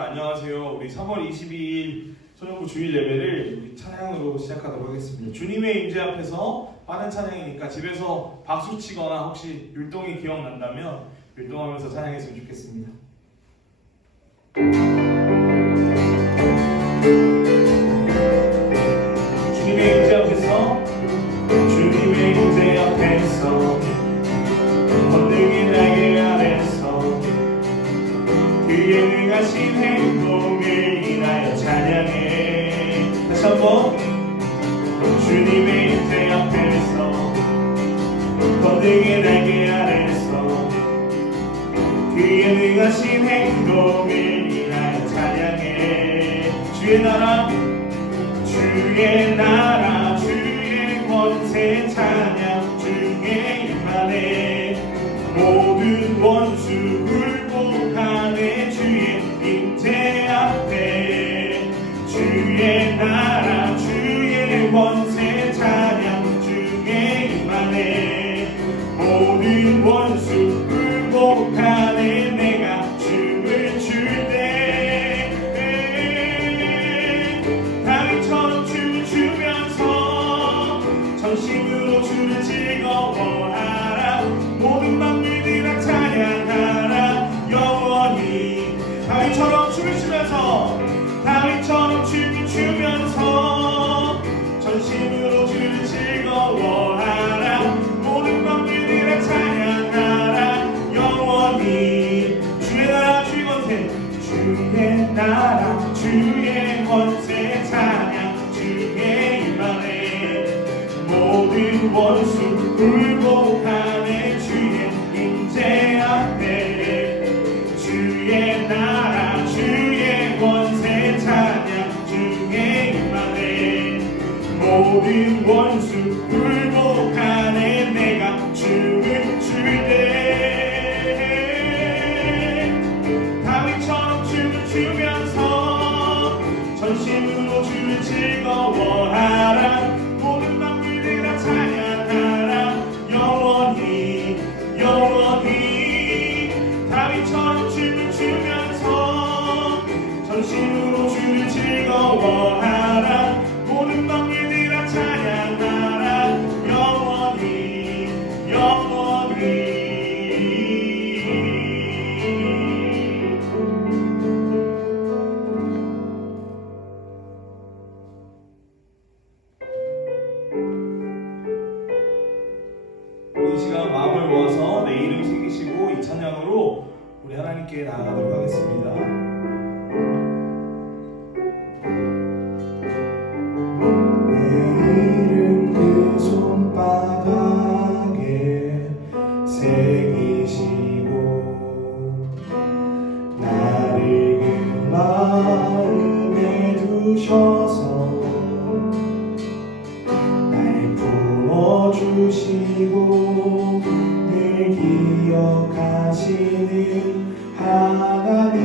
친구 안녕하세요. 우리 3월 22일 소년부 주일 예배를 우리 찬양으로 시작하도록 하겠습니다. 주님의 임재 앞에서 빠른 찬양이니까 집에서 박수 치거나 혹시 율동이 기억난다면 율동하면서 찬양했으면 좋겠습니다. 주님의 임재 앞에서 주님의 임재 앞에서 번능이 날개 아래서 그의 능하신 행동을 인하여 찬양해. 다시 한번. 주님의 임재 앞에서 번능의 날개 아래서 그의 능하신 행동을 인하여 찬양해. 주의 나라 주의 나라 주의 권세 찬양 주의 임하네. 모든 원수 굴복하네. 주의 임재 앞에 주의 나라 주의 권세 찬양 주의 임하네. 모든 원수 굴복하네. 내가 춤을 출 때 다윗처럼 춤을 추면서 전심으로 주를 즐거워하라. 모든 만민이라 찬양하라. 영원히 다윗처럼 춤을 추면서 다윗처럼 춤을 추면서 전심으로 주를 즐거워하라. 모든 만민이라 찬양하라. 영원히 주의 나라 주의 권세 주의 나라 주의 권세 찬양 주의 임하네. 모든 원수 굴복하네. 주의 임재 앞에 주의 나라 주의 권세 찬양 주의 임하네. 모든 원수 굴복하네. 내가 춤을 출 때 다윗처럼 춤을 추면서 전심으로 주를 즐거워하라. 모든 만민이라 찬양하라. 영원히 영원히 다윗처럼 춤을 추면서 전심으로 주를 즐거워하라. 모든 만민이라 찬양하라. 영원히 영원히. 우리 이 시간 마음을 모아서 내 이름 새기시고 이 찬양으로 우리 하나님께 나아가도록 하겠습니다. 새기시고 나를 그 마음에 두셔서 날 품어주시고 늘 기억하시는 하나님.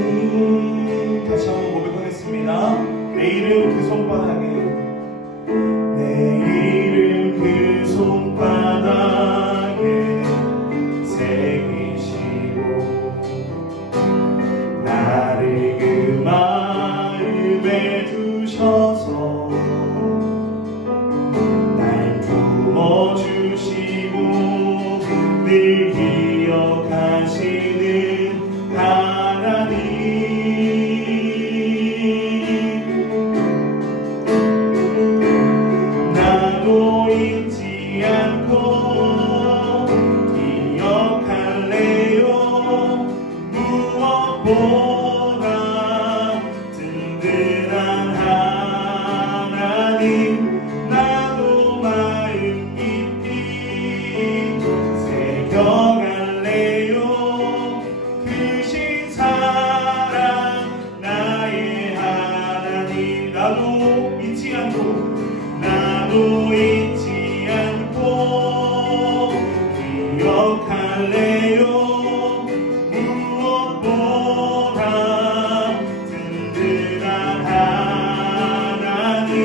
다시 한번 고백하겠습니다. 내 이름 그 손바닥에 내 이름 그 손바닥에 새기시고 나를 그 마음에 두셔서 날 품어주시고 늘 기억하시는 하나님. 나도 잊지 않고 기억할래요. 무엇보다 든든한 하나님. 나도 마음 깊이 새겨갈래요. 크신 사랑 나의 하나님. 나도 잊지 않고 기억할래요. 무엇보다 든든한 하나님.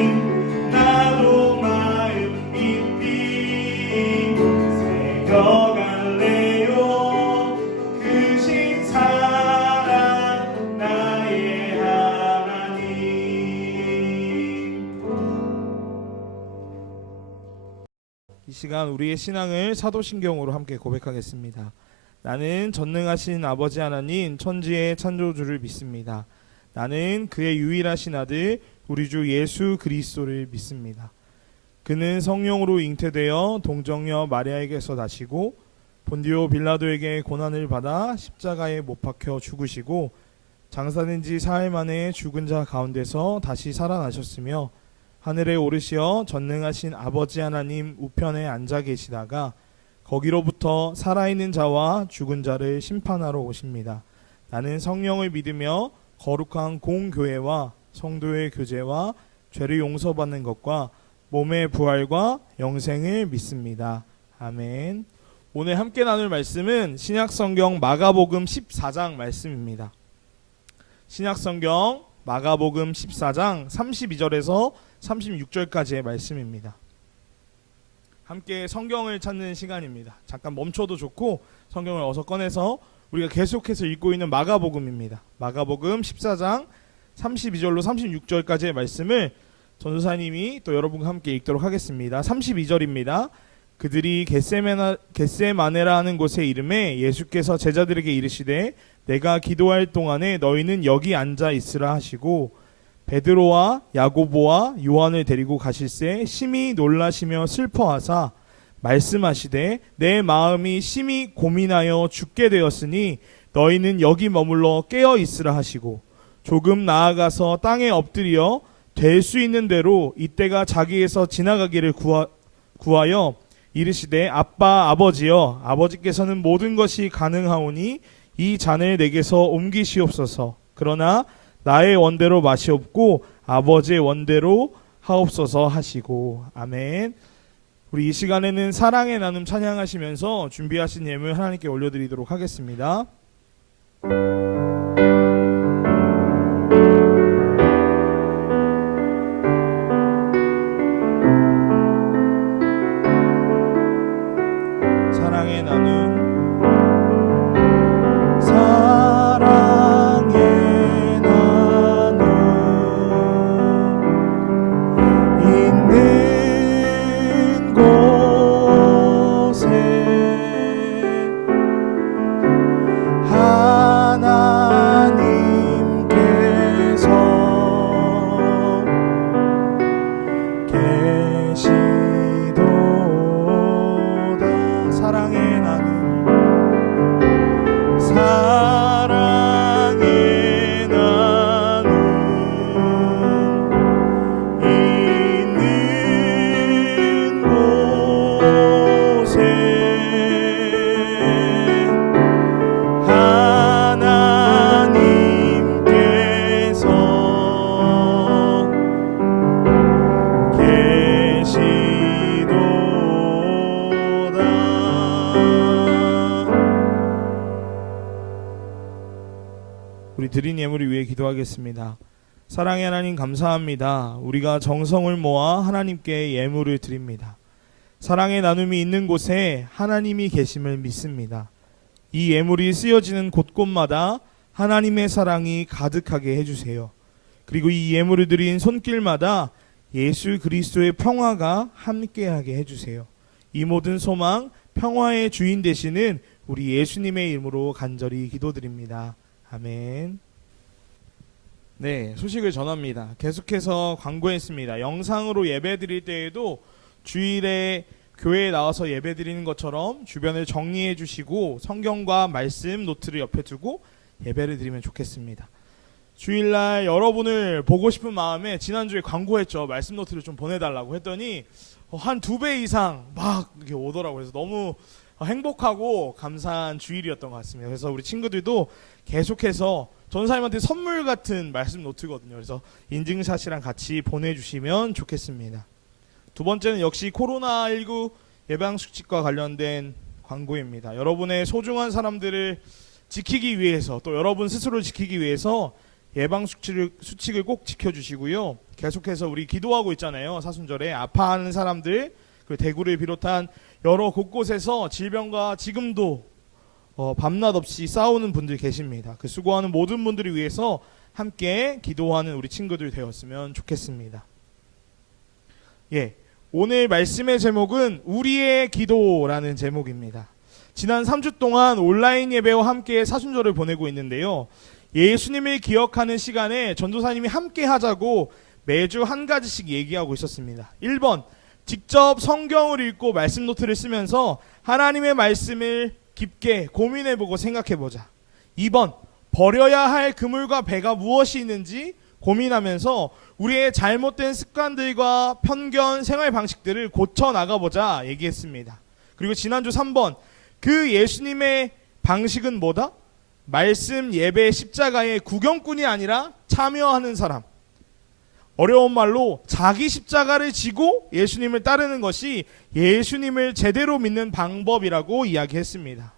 나도 마음 깊이 새겨갈래요. 크신 사랑 나의 이 시간 우리의 신앙을 사도신경으로 함께 고백하겠습니다. 나는 전능하신 아버지 하나님 천지의 창조주를 믿습니다. 나는 그의 유일하신 아들 우리 주 예수 그리스도를 믿습니다. 그는 성령으로 잉태되어 동정녀 마리아에게서 나시고 본디오 빌라도에게 고난을 받아 십자가에 못 박혀 죽으시고 장사된 지 사흘 만에 죽은 자 가운데서 다시 살아나셨으며 하늘에 오르시어 전능하신 아버지 하나님 우편에 앉아 계시다가 거기로부터 살아있는 자와 죽은 자를 심판하러 오십니다. 나는 성령을 믿으며 거룩한 공교회와 성도의 교제와 죄를 용서받는 것과 몸의 부활과 영생을 믿습니다. 아멘. 오늘 함께 나눌 말씀은 신약성경 마가복음 14장 말씀입니다. 신약성경 마가복음 14장 32절에서 36절까지의 말씀입니다. 함께 성경을 찾는 시간입니다. 잠깐 멈춰도 좋고 성경을 어서 꺼내서 우리가 계속해서 읽고 있는 마가복음입니다. 마가복음 14장 32절로 36절까지의 말씀을 전도사님이 또 여러분과 함께 읽도록 하겠습니다. 32절입니다. 그들이 겟세마네라 하는 곳에 이름에 예수께서 제자들에게 이르시되 내가 기도할 동안에 너희는 여기 앉아 있으라 하시고 베드로와 야고보와 요한을 데리고 가실새 심히 놀라시며 슬퍼하사 말씀하시되 내 마음이 심히 고민하여 죽게 되었으니 너희는 여기 머물러 깨어 있으라 하시고 조금 나아가서 땅에 엎드려 될 수 있는 대로 이때가 자기에서 지나가기를 구하여 이르시되 아빠 아버지여 아버지께서는 모든 것이 가능하오니 이 잔을 내게서 옮기시옵소서. 그러나 나의 원대로 마시옵고 아버지의 원대로 하옵소서 하시고. 아멘. 우리 이 시간에는 사랑의 나눔 찬양하시면서 준비하신 예물 하나님께 올려드리도록 하겠습니다. 사랑의 나눔 드린 예물을 위해 기도하겠습니다. 사랑의 하나님 감사합니다. 우리가 정성을 모아 하나님께 예물을 드립니다. 사랑의 나눔이 있는 곳에 하나님이 계심을 믿습니다. 이 예물이 쓰여지는 곳곳마다 하나님의 사랑이 가득하게 해주세요. 그리고 이 예물을 드린 손길마다 예수 그리스도의 평화가 함께하게 해주세요. 이 모든 소망 평화의 주인 되시는 우리 예수님의 이름으로 간절히 기도드립니다. 아멘. 네, 소식을 전합니다. 계속해서 광고했습니다. 영상으로 예배 드릴 때에도 주일에 교회에 나와서 예배 드리는 것처럼 주변을 정리해 주시고 성경과 말씀 노트를 옆에 두고 예배를 드리면 좋겠습니다. 주일날 여러분을 보고 싶은 마음에 지난주에 광고했죠. 말씀 노트를 좀 보내달라고 했더니 한 2배 이상 막 이렇게 오더라고요. 그래서 너무 행복하고 감사한 주일이었던 것 같습니다. 그래서 우리 친구들도 계속해서 전사님한테 선물 같은 말씀 노트거든요. 그래서 인증샷이랑 같이 보내주시면 좋겠습니다. 두 번째는 역시 코로나19 예방수칙과 관련된 광고입니다. 여러분의 소중한 사람들을 지키기 위해서 또 여러분 스스로를 지키기 위해서 예방수칙을 꼭 지켜주시고요. 계속해서 우리 기도하고 있잖아요. 사순절에 아파하는 사람들 그리고 대구를 비롯한 여러 곳곳에서 질병과 지금도 밤낮 없이 싸우는 분들 계십니다. 그 수고하는 모든 분들을 위해서 함께 기도하는 우리 친구들 되었으면 좋겠습니다. 예, 오늘 말씀의 제목은 우리의 기도라는 제목입니다. 지난 3주 동안 온라인 예배와 함께 사순절을 보내고 있는데요. 예수님을 기억하는 시간에 전도사님이 함께 하자고 매주 한 가지씩 얘기하고 있었습니다. 1번, 직접 성경을 읽고 말씀 노트를 쓰면서 하나님의 말씀을 깊게 고민해보고 생각해보자. 2번, 버려야 할 그물과 배가 무엇이 있는지 고민하면서 우리의 잘못된 습관들과 편견, 생활 방식들을 고쳐 나가보자 얘기했습니다. 그리고 지난주 3번, 그 예수님의 방식은 뭐다? 말씀, 예배, 십자가의 구경꾼이 아니라 참여하는 사람. 어려운 말로 자기 십자가를 지고 예수님을 따르는 것이 예수님을 제대로 믿는 방법이라고 이야기했습니다.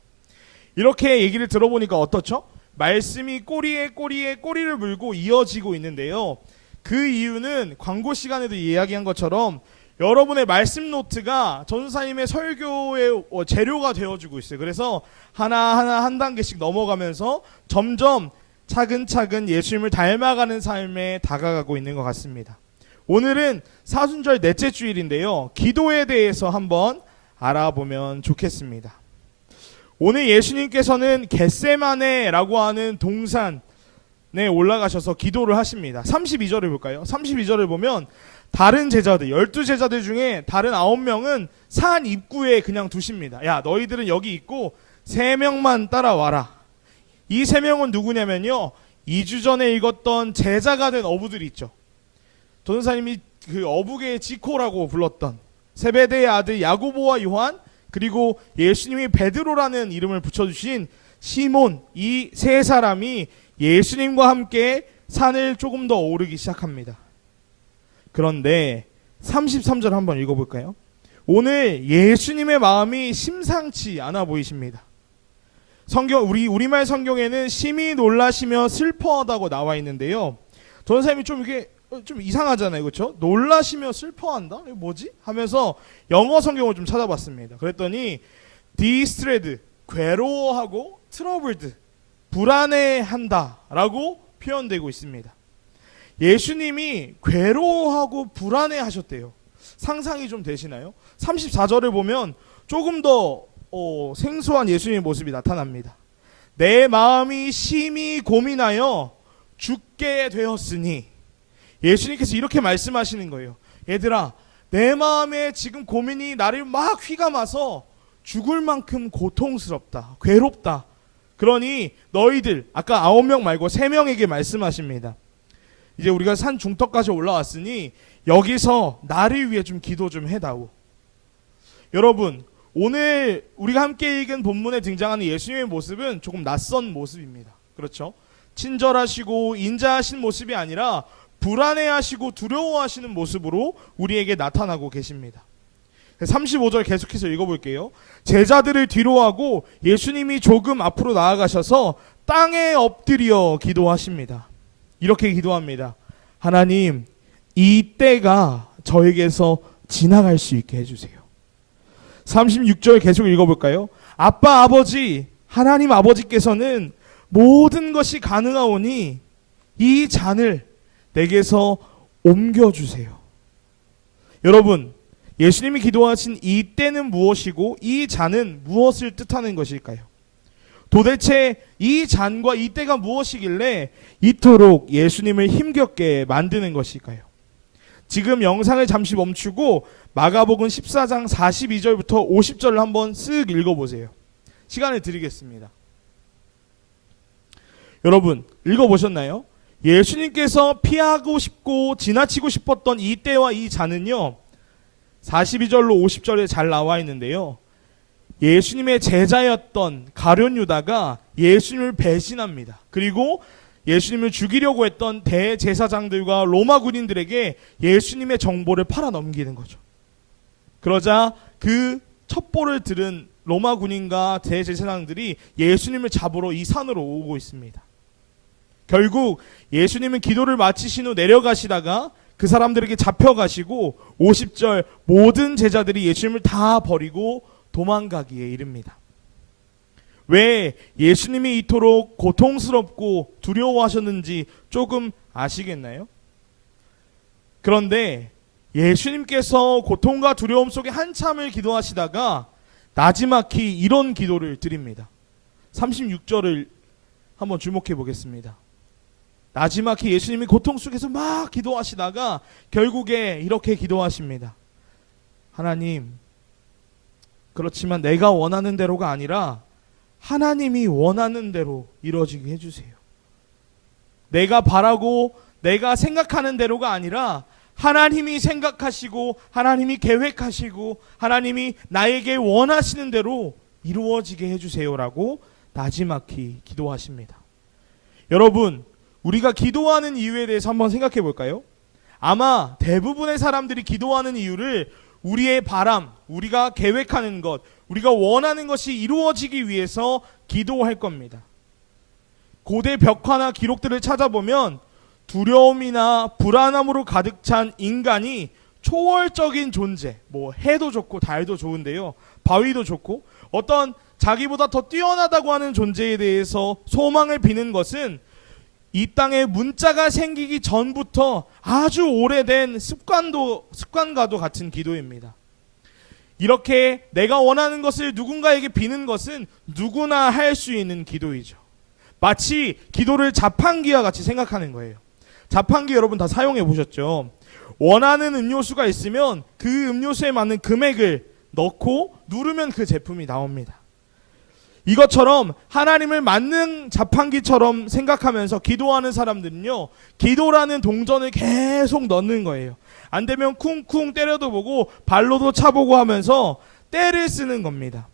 이렇게 얘기를 들어보니까 어떻죠? 말씀이 꼬리에 꼬리를 물고 이어지고 있는데요. 그 이유는 광고 시간에도 이야기한 것처럼 여러분의 말씀 노트가 전도사님의 설교의 재료가 되어주고 있어요. 그래서 하나하나 한 단계씩 넘어가면서 점점 차근차근 예수님을 닮아가는 삶에 다가가고 있는 것 같습니다. 오늘은 사순절 넷째 주일인데요. 기도에 대해서 한번 알아보면 좋겠습니다. 오늘 예수님께서는 겟세마네라고 하는 동산에 올라가셔서 기도를 하십니다. 32절을 볼까요? 32절을 보면 다른 제자들, 12제자들 중에 다른 9명은 산 입구에 그냥 두십니다. 야, 너희들은 여기 있고 3명만 따라와라. 이 3명은 누구냐면요, 2주 전에 읽었던 제자가 된 어부들이 있죠. 전도사님이 그 어부계의 지코라고 불렀던 세베대의 아들 야고보와 요한, 그리고 예수님이 베드로라는 이름을 붙여주신 시몬, 이 세 사람이 예수님과 함께 산을 조금 더 오르기 시작합니다. 그런데 33절 한번 읽어볼까요? 오늘 예수님의 마음이 심상치 않아 보이십니다. 성경, 우리말 성경에는 심히 놀라시며 슬퍼하다고 나와 있는데요. 전도사님이 좀 이게 좀 이상하잖아요, 그렇죠? 놀라시며 슬퍼한다? 이거 뭐지? 하면서 영어 성경을 좀 찾아봤습니다. 그랬더니 distressed, 괴로워하고 troubled, 불안해한다라고 표현되고 있습니다. 예수님이 괴로워하고 불안해하셨대요. 상상이 좀 되시나요? 34절을 보면 조금 더 생소한 예수님의 모습이 나타납니다. 내 마음이 심히 고민하여 죽게 되었으니, 예수님께서 이렇게 말씀하시는 거예요. 얘들아, 내 마음에 지금 고민이 나를 막 휘감아서 죽을 만큼 고통스럽다, 괴롭다. 그러니 너희들, 아까 9명 말고 3명에게 말씀하십니다. 이제 우리가 산 중턱까지 올라왔으니 여기서 나를 위해 좀 기도 좀 해다오. 여러분, 오늘 우리가 함께 읽은 본문에 등장하는 예수님의 모습은 조금 낯선 모습입니다. 그렇죠? 친절하시고 인자하신 모습이 아니라 불안해하시고 두려워하시는 모습으로 우리에게 나타나고 계십니다. 35절 계속해서 읽어볼게요. 제자들을 뒤로하고 예수님이 조금 앞으로 나아가셔서 땅에 엎드려 기도하십니다. 이렇게 기도합니다. 하나님, 이 때가 저에게서 지나갈 수 있게 해주세요. 36절 계속 읽어볼까요? 아빠, 아버지, 하나님 아버지께서는 모든 것이 가능하오니 이 잔을 내게서 옮겨주세요. 여러분, 예수님이 기도하신 이 때는 무엇이고 이 잔은 무엇을 뜻하는 것일까요? 도대체 이 잔과 이 때가 무엇이길래 이토록 예수님을 힘겹게 만드는 것일까요? 지금 영상을 잠시 멈추고 마가복음 14장 42절부터 50절을 한번 쓱 읽어보세요. 시간을 드리겠습니다. 여러분, 읽어보셨나요? 예수님께서 피하고 싶고 지나치고 싶었던 이 때와 이 잔은요, 42절로 50절에 잘 나와 있는데요, 예수님의 제자였던 가룟 유다가 예수님을 배신합니다. 그리고 예수님을 죽이려고 했던 대제사장들과 로마 군인들에게 예수님의 정보를 팔아넘기는 거죠. 그러자 그 첩보를 들은 로마 군인과 대제사장들이 예수님을 잡으러 이 산으로 오고 있습니다. 결국 예수님은 기도를 마치신 후 내려가시다가 그 사람들에게 잡혀가시고 50절 모든 제자들이 예수님을 다 버리고 도망가기에 이릅니다. 왜 예수님이 이토록 고통스럽고 두려워하셨는지 조금 아시겠나요? 그런데 예수님께서 고통과 두려움 속에 한참을 기도하시다가 나지막히 이런 기도를 드립니다. 36절을 한번 주목해 보겠습니다. 나지막히 예수님이 고통 속에서 막 기도하시다가 결국에 이렇게 기도하십니다. 하나님, 그렇지만 내가 원하는 대로가 아니라 하나님이 원하는 대로 이루어지게 해주세요. 내가 바라고 내가 생각하는 대로가 아니라 하나님이 생각하시고 하나님이 계획하시고 하나님이 나에게 원하시는 대로 이루어지게 해주세요라고 나지막히 기도하십니다. 여러분, 우리가 기도하는 이유에 대해서 한번 생각해 볼까요? 아마 대부분의 사람들이 기도하는 이유를 우리의 바람, 우리가 계획하는 것, 우리가 원하는 것이 이루어지기 위해서 기도할 겁니다. 고대 벽화나 기록들을 찾아보면 두려움이나 불안함으로 가득 찬 인간이 초월적인 존재, 뭐 해도 좋고 달도 좋은데요, 바위도 좋고 어떤 자기보다 더 뛰어나다고 하는 존재에 대해서 소망을 비는 것은 이 땅에 문자가 생기기 전부터 아주 오래된 습관과도 같은 기도입니다. 이렇게 내가 원하는 것을 누군가에게 비는 것은 누구나 할 수 있는 기도이죠. 마치 기도를 자판기와 같이 생각하는 거예요. 자판기 여러분 다 사용해 보셨죠? 원하는 음료수가 있으면 그 음료수에 맞는 금액을 넣고 누르면 그 제품이 나옵니다. 이것처럼 하나님을 만능 자판기처럼 생각하면서 기도하는 사람들은요, 기도라는 동전을 계속 넣는 거예요. 안 되면 쿵쿵 때려도 보고 발로도 차보고 하면서 때를 쓰는 겁니다.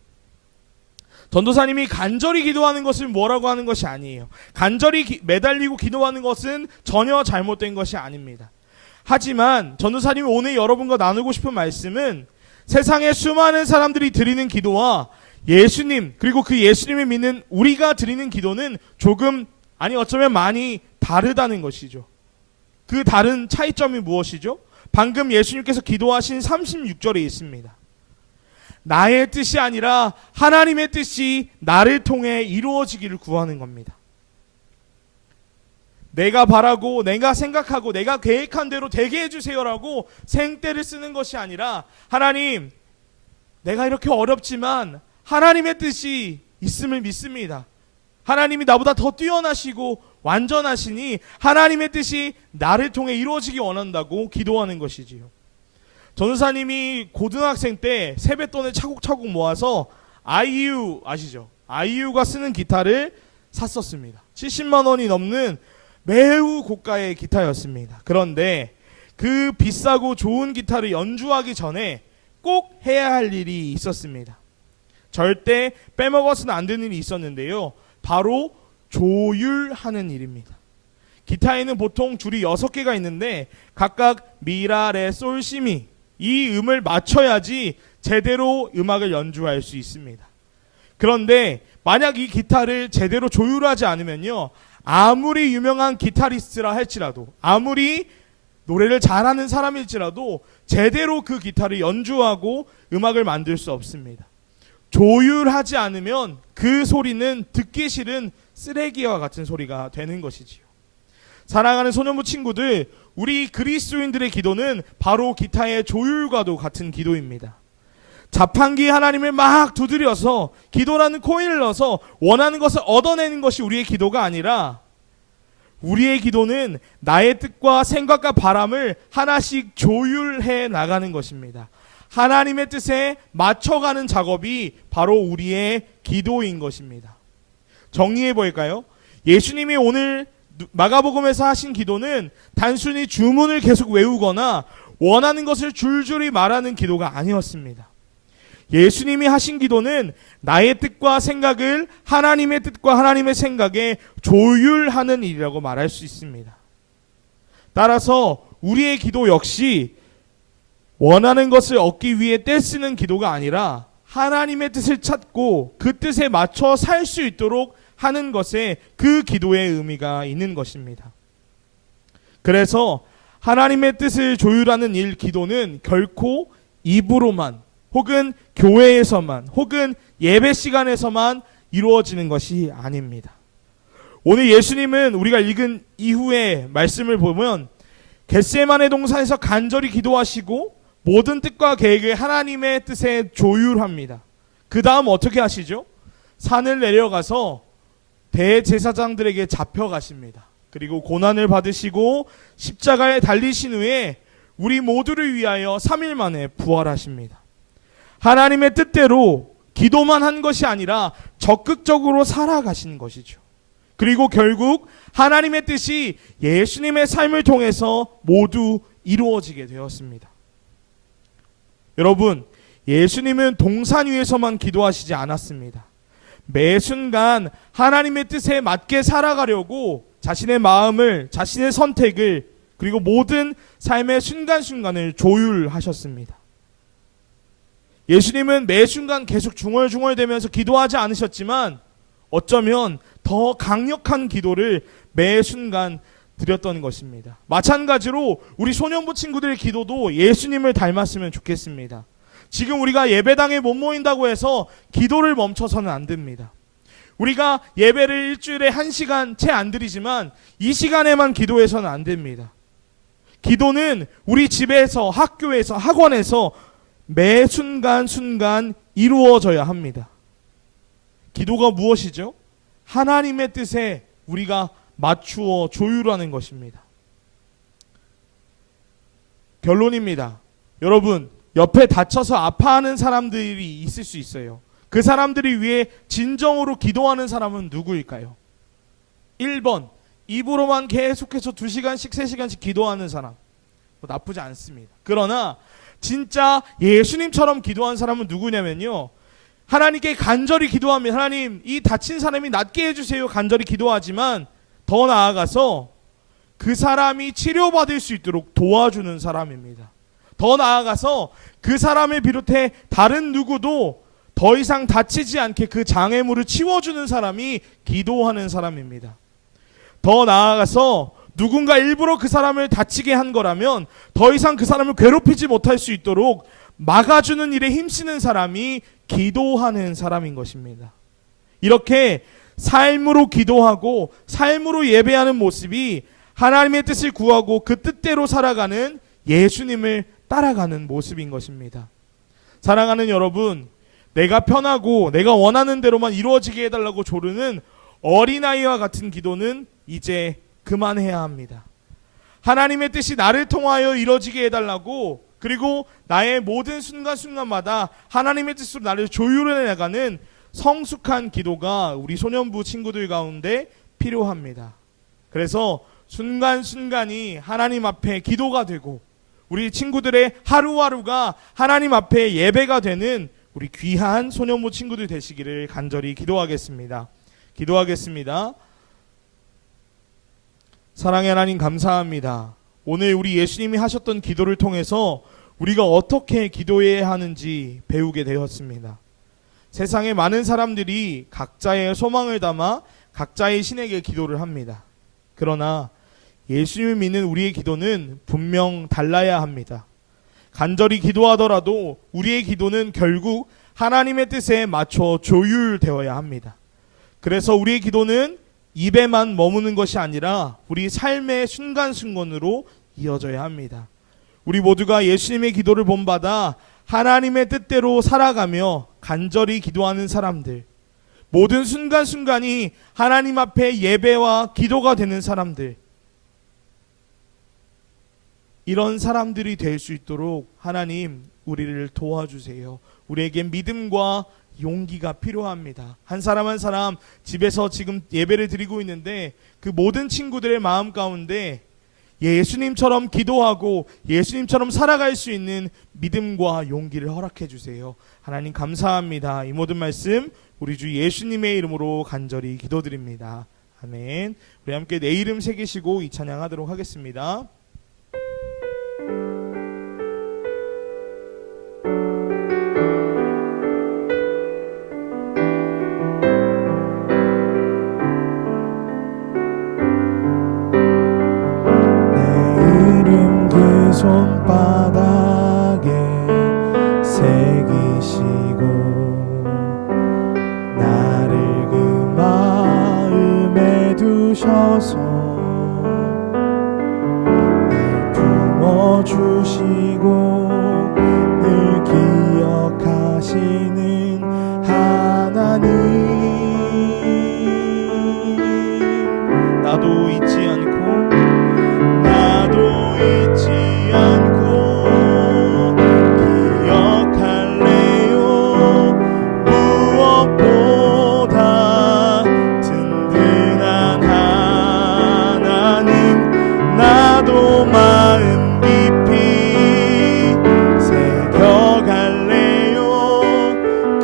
전도사님이 간절히 기도하는 것을 뭐라고 하는 것이 아니에요. 간절히 매달리고 기도하는 것은 전혀 잘못된 것이 아닙니다. 하지만 전도사님이 오늘 여러분과 나누고 싶은 말씀은 세상의 수많은 사람들이 드리는 기도와 예수님, 그리고 그 예수님을 믿는 우리가 드리는 기도는 조금, 아니 어쩌면 많이 다르다는 것이죠. 그 다른 차이점이 무엇이죠? 방금 예수님께서 기도하신 36절에 있습니다. 나의 뜻이 아니라 하나님의 뜻이 나를 통해 이루어지기를 구하는 겁니다. 내가 바라고 내가 생각하고 내가 계획한 대로 되게 해주세요라고 생떼를 쓰는 것이 아니라, 하나님, 내가 이렇게 어렵지만 하나님의 뜻이 있음을 믿습니다. 하나님이 나보다 더 뛰어나시고 완전하시니 하나님의 뜻이 나를 통해 이루어지기 원한다고 기도하는 것이지요. 전도사님이 고등학생 때 세뱃돈을 차곡차곡 모아서 아이유 아시죠? 아이유가 쓰는 기타를 샀었습니다. 70만 원이 넘는 매우 고가의 기타였습니다. 그런데 그 비싸고 좋은 기타를 연주하기 전에 꼭 해야 할 일이 있었습니다. 절대 빼먹어서는 안 되는 일이 있었는데요, 바로 조율하는 일입니다. 기타에는 보통 줄이 6개가 있는데 각각 미, 라, 레, 솔, 시, 미, 이 음을 맞춰야지 제대로 음악을 연주할 수 있습니다. 그런데 만약 이 기타를 제대로 조율하지 않으면요, 아무리 유명한 기타리스트라 할지라도, 아무리 노래를 잘하는 사람일지라도 제대로 그 기타를 연주하고 음악을 만들 수 없습니다. 조율하지 않으면 그 소리는 듣기 싫은 쓰레기와 같은 소리가 되는 것이지요. 사랑하는 소년부 친구들, 우리 그리스도인들의 기도는 바로 기타의 조율과도 같은 기도입니다. 자판기 하나님을 막 두드려서 기도라는 코인을 넣어서 원하는 것을 얻어내는 것이 우리의 기도가 아니라, 우리의 기도는 나의 뜻과 생각과 바람을 하나씩 조율해 나가는 것입니다. 하나님의 뜻에 맞춰가는 작업이 바로 우리의 기도인 것입니다. 정리해 볼까요? 예수님이 오늘 마가복음에서 하신 기도는 단순히 주문을 계속 외우거나 원하는 것을 줄줄이 말하는 기도가 아니었습니다. 예수님이 하신 기도는 나의 뜻과 생각을 하나님의 뜻과 하나님의 생각에 조율하는 일이라고 말할 수 있습니다. 따라서 우리의 기도 역시 원하는 것을 얻기 위해 떼쓰는 기도가 아니라 하나님의 뜻을 찾고 그 뜻에 맞춰 살 수 있도록 하는 것에 그 기도의 의미가 있는 것입니다. 그래서 하나님의 뜻을 조율하는 일, 기도는 결코 입으로만 혹은 교회에서만 혹은 예배 시간에서만 이루어지는 것이 아닙니다. 오늘 예수님은 우리가 읽은 이후의 말씀을 보면 겟세마네 동산에서 간절히 기도하시고 모든 뜻과 계획을 하나님의 뜻에 조율합니다. 그 다음 어떻게 하시죠? 산을 내려가서 대제사장들에게 잡혀가십니다. 그리고 고난을 받으시고 십자가에 달리신 후에 우리 모두를 위하여 3일 만에 부활하십니다. 하나님의 뜻대로 기도만 한 것이 아니라 적극적으로 살아가신 것이죠. 그리고 결국 하나님의 뜻이 예수님의 삶을 통해서 모두 이루어지게 되었습니다. 여러분, 예수님은 동산 위에서만 기도하시지 않았습니다. 매 순간 하나님의 뜻에 맞게 살아가려고 자신의 마음을, 자신의 선택을, 그리고 모든 삶의 순간순간을 조율하셨습니다. 예수님은 매 순간 계속 중얼중얼대면서 기도하지 않으셨지만 어쩌면 더 강력한 기도를 매 순간 드렸던 것입니다. 마찬가지로 우리 소년부 친구들의 기도도 예수님을 닮았으면 좋겠습니다. 지금 우리가 예배당에 못 모인다고 해서 기도를 멈춰서는 안 됩니다. 우리가 예배를 일주일에 1시간 채 안 드리지만 이 시간에만 기도해서는 안 됩니다. 기도는 우리 집에서, 학교에서, 학원에서 매 순간순간 이루어져야 합니다. 기도가 무엇이죠? 하나님의 뜻에 우리가 맞추어 조율하는 것입니다. 결론입니다. 여러분, 옆에 다쳐서 아파하는 사람들이 있을 수 있어요. 그 사람들을 위해 진정으로 기도하는 사람은 누구일까요? 1번, 입으로만 계속해서 2시간씩 3시간씩 기도하는 사람, 나쁘지 않습니다. 그러나 진짜 예수님처럼 기도한 사람은 누구냐면요, 하나님께 간절히 기도하면 하나님, 이 다친 사람이 낫게 해주세요 간절히 기도하지만 더 나아가서 그 사람이 치료받을 수 있도록 도와주는 사람입니다. 더 나아가서 그 사람을 비롯해 다른 누구도 더 이상 다치지 않게 그 장애물을 치워주는 사람이 기도하는 사람입니다. 더 나아가서 누군가 일부러 그 사람을 다치게 한 거라면 더 이상 그 사람을 괴롭히지 못할 수 있도록 막아주는 일에 힘쓰는 사람이 기도하는 사람인 것입니다. 이렇게 삶으로 기도하고 삶으로 예배하는 모습이 하나님의 뜻을 구하고 그 뜻대로 살아가는 예수님을 따라가는 모습인 것입니다. 사랑하는 여러분, 내가 편하고 내가 원하는 대로만 이루어지게 해달라고 조르는 어린아이와 같은 기도는 이제 그만해야 합니다. 하나님의 뜻이 나를 통하여 이루어지게 해달라고, 그리고 나의 모든 순간순간마다 하나님의 뜻으로 나를 조율해 나가는 성숙한 기도가 우리 소년부 친구들 가운데 필요합니다. 그래서 순간순간이 하나님 앞에 기도가 되고 우리 친구들의 하루하루가 하나님 앞에 예배가 되는 우리 귀한 소년부 친구들 되시기를 간절히 기도하겠습니다. 기도하겠습니다. 사랑의 하나님, 감사합니다. 오늘 우리 예수님이 하셨던 기도를 통해서 우리가 어떻게 기도해야 하는지 배우게 되었습니다. 세상에 많은 사람들이 각자의 소망을 담아 각자의 신에게 기도를 합니다. 그러나 예수님을 믿는 우리의 기도는 분명 달라야 합니다. 간절히 기도하더라도 우리의 기도는 결국 하나님의 뜻에 맞춰 조율되어야 합니다. 그래서 우리의 기도는 입에만 머무는 것이 아니라 우리 삶의 순간순간으로 이어져야 합니다. 우리 모두가 예수님의 기도를 본받아 하나님의 뜻대로 살아가며 간절히 기도하는 사람들, 모든 순간순간이 하나님 앞에 예배와 기도가 되는 사람들, 이런 사람들이 될 수 있도록 하나님 우리를 도와주세요. 우리에게 믿음과 용기가 필요합니다. 한 사람 한 사람 집에서 지금 예배를 드리고 있는데 그 모든 친구들의 마음 가운데 예수님처럼 기도하고 예수님처럼 살아갈 수 있는 믿음과 용기를 허락해 주세요. 하나님 감사합니다. 이 모든 말씀 우리 주 예수님의 이름으로 간절히 기도드립니다. 아멘. 우리 함께 내 이름 새기시고 이 찬양하도록 하겠습니다. 손바닥에 새기시고 나를 그 마음에 두셔서 날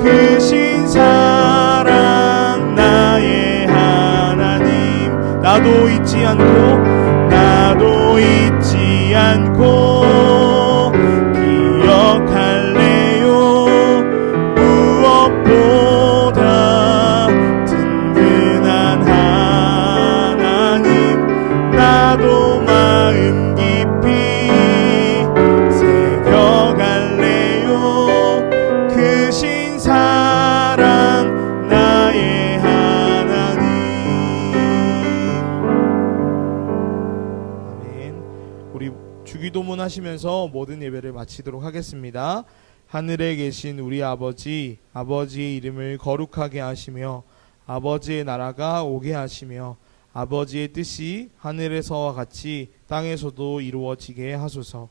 크신 사랑 나의 하나님 나도 잊지 않고 기억할래요 무엇보다 든든한 하나님 나도 마음 깊이 새겨갈래요 크신 사랑 나의 하나님. 아멘. 우리 주기도문 하시면서 모든 예배를 마치도록 하겠습니다. 하늘에 계신 우리 아버지, 아버지의 이름을 거룩하게 하시며 아버지의 나라가 오게 하시며 아버지의 뜻이 하늘에서와 같이 땅에서도 이루어지게 하소서.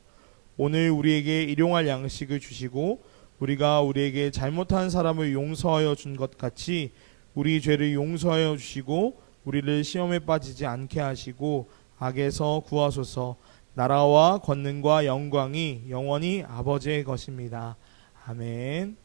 오늘 우리에게 일용할 양식을 주시고 우리가 우리에게 잘못한 사람을 용서하여 준 것 같이 우리 죄를 용서하여 주시고 우리를 시험에 빠지지 않게 하시고 악에서 구하소서. 나라와 권능과 영광이 영원히 아버지의 것입니다. 아멘.